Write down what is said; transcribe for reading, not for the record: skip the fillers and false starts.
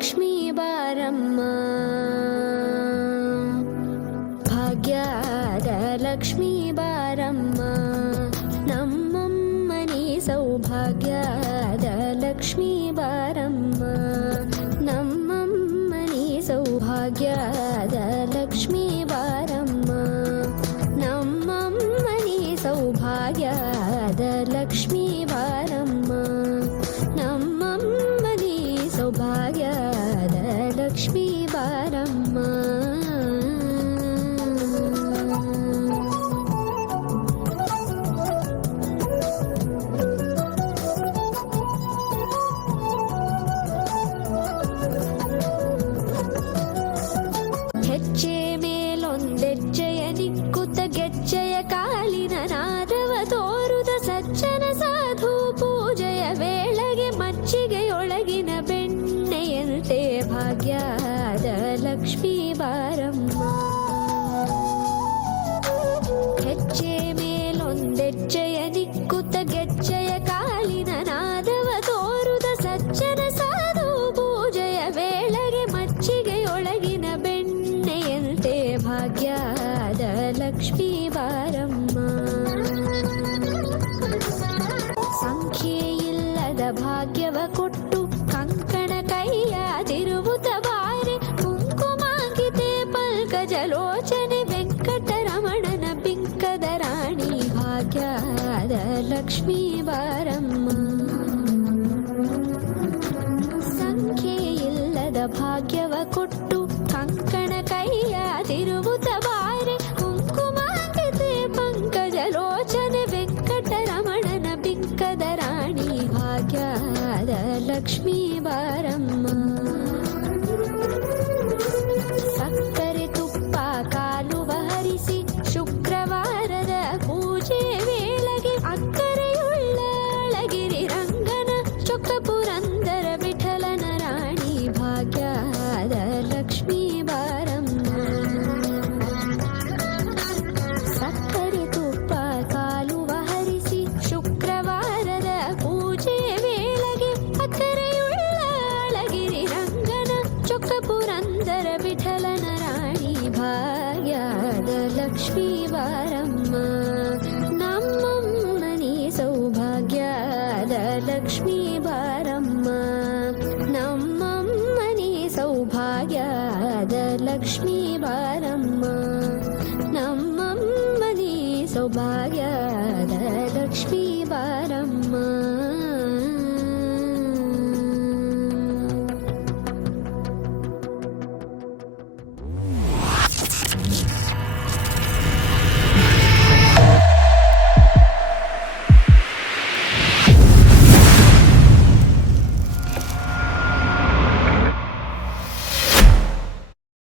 ಲಕ್ಷ್ಮೀ ಬಾರಮ್ಮ, ಭಾಗ್ಯದ ಲಕ್ಷ್ಮೀ ಬಾರಮ್ಮ, ನಮ್ಮಮ್ಮನಿ ಸೌಭಾಗ್ಯದ ಲಕ್ಷ್ಮೀ ಬಾರಮ್ಮ, ನಮ್ಮಮ್ಮನಿ ಸೌಭಾಗ್ಯದ ಲಕ್ಷ್ಮೀ ಬಾರಮ್ಮ, ನಮ್ಮಮ್ಮನಿ ಸೌಭಾಗ್ಯದ ಲಕ್ಷ್ಮೀ ಬಾರಮ್ಮ, ನಮ್ಮಮ್ಮನಿ ಸೌಭಾಗ್ಯದ ಲಕ್ಷ್ಮೀ ಬಾರಮ್ಮ. ಹೆಜ್ಜೆ ಮೇಲೊಂದೆಜ್ಜೆಯ ನಿಕ್ಕುತ್ತ ಗೆಜ್ಜೆಯ ಕಾಲಿನ ನಾದವ ತೋರುದ ಸಜ್ಜನ ಸಾಧು ಪೂಜೆಯ ವೇಳೆಗೆ ಮಜ್ಜಿಗೆಯೊಳಗಿನ ಬೆಣ್ಣೆಯಂತೆ ಭಾಗ್ಯದ ಲಕ್ಷ್ಮೀ ಬಾರಮ್ಮ. ಹೆಜ್ಜೆ ಮೇಲೊಂದೆಜ್ಜೆಯ ನಿಕ್ಕುತ್ತ ಗೆಜ್ಜೆಯ ಕಾಲಿನ ನಾದವ ತೋರುದ ಸಜ್ಜನ ಸಾಧು ಪೂಜೆಯ ವೇಳೆಗೆ ಮಜ್ಜಿಗೆಯೊಳಗಿನ ಬೆಣ್ಣೆಯಂತೆ ಭಾಗ್ಯದ ಲಕ್ಷ್ಮೀ ಬಾರಮ್ಮ. ಸಂಖ್ಯೆಯಿಲ್ಲದ ಭಾಗ್ಯವ ಕೊಟ್ಟು ಕಂಕಣ ಕೈಯಾದಿರುವುದ ಬಾರೆ ಕುಂಕುಮಾಂಕಿತೆ ಪಲ್ಕಜಲೋಚನೆ ವೆಂಕಟರಮಣನ ಬಿಂಕದ ರಾಣಿ ಭಾಗ್ಯದ ಲಕ್ಷ್ಮೀ ಬಾರಮ್ಮ. ಸಂಖ್ಯೆಯಿಲ್ಲದ ಭಾಗ್ಯವ ಕೊಟ್ಟು ಕಂಕಣ ಕೈಯಾದಿರುವುದ ಬಾರೆ ಕುಂಕುಮಾಂಕಿತೆ ಪಂಕಜಲೋಚನೆ ವೆಂಕಟರಮಣನ ಬಿಂಕದ ರಾಣಿ ಭಾಗ್ಯದ ಲಕ್ಷ್ಮೀ ಬಾರಮ್ಮ. ಸಕ್ಕರೆ ತುಪ್ಪ ಕಾಲುವ ಹರಿಸಿ ಶುಕ್ರವಾರದ ಪೂಜೆ ವೇಳೆಗೆ ಅಕ್ಕರೆಯುಳ್ಳ ಅಳಗಿರಿ ರಂಗನ ಚೊಕ್ಕ ಪುರಂದರ ವಿಠಲನ ರಾಣಿ ಭಾಗ್ಯದ ಲಕ್ಷ್ಮೀ ಬಾರಮ್ಮ. ಸಕ್ಕರೆ ತುಪ್ಪ ಕಾಲುವ ಹರಿಸಿ ಶುಕ್ರವಾರದ ಪೂಜೆ ವೇಳೆಗೆ ಅಕ್ಕರೆಯುಳ್ಳ ಅಳಗಿರಿ ರಂಗನ ಚೊಕ್ಕ ಪುರಂದರ ವಿಠಲನ ರಾಣಿ ಭಾಗ್ಯದ ಲಕ್ಷ್ಮೀ ಬಾರಮ್ಮ. ನಮ್ಮಮ್ಮನಿ ಸೌಭಾಗ್ಯದ ಲಕ್ಷ್ಮೀ ಬಾರಮ್ಮ, ನಮ್ಮಮ್ಮನಿ ಸೌಭಾಗ್ಯದ ಲಕ್ಷ್ಮೀ ಬಾರಮ್ಮ, ನಮ್ಮಮ್ಮನಿ ಸೌಭಾಗ್ಯದ ಲಕ್ಷ್ಮೀ ಬಾರಮ್ಮ.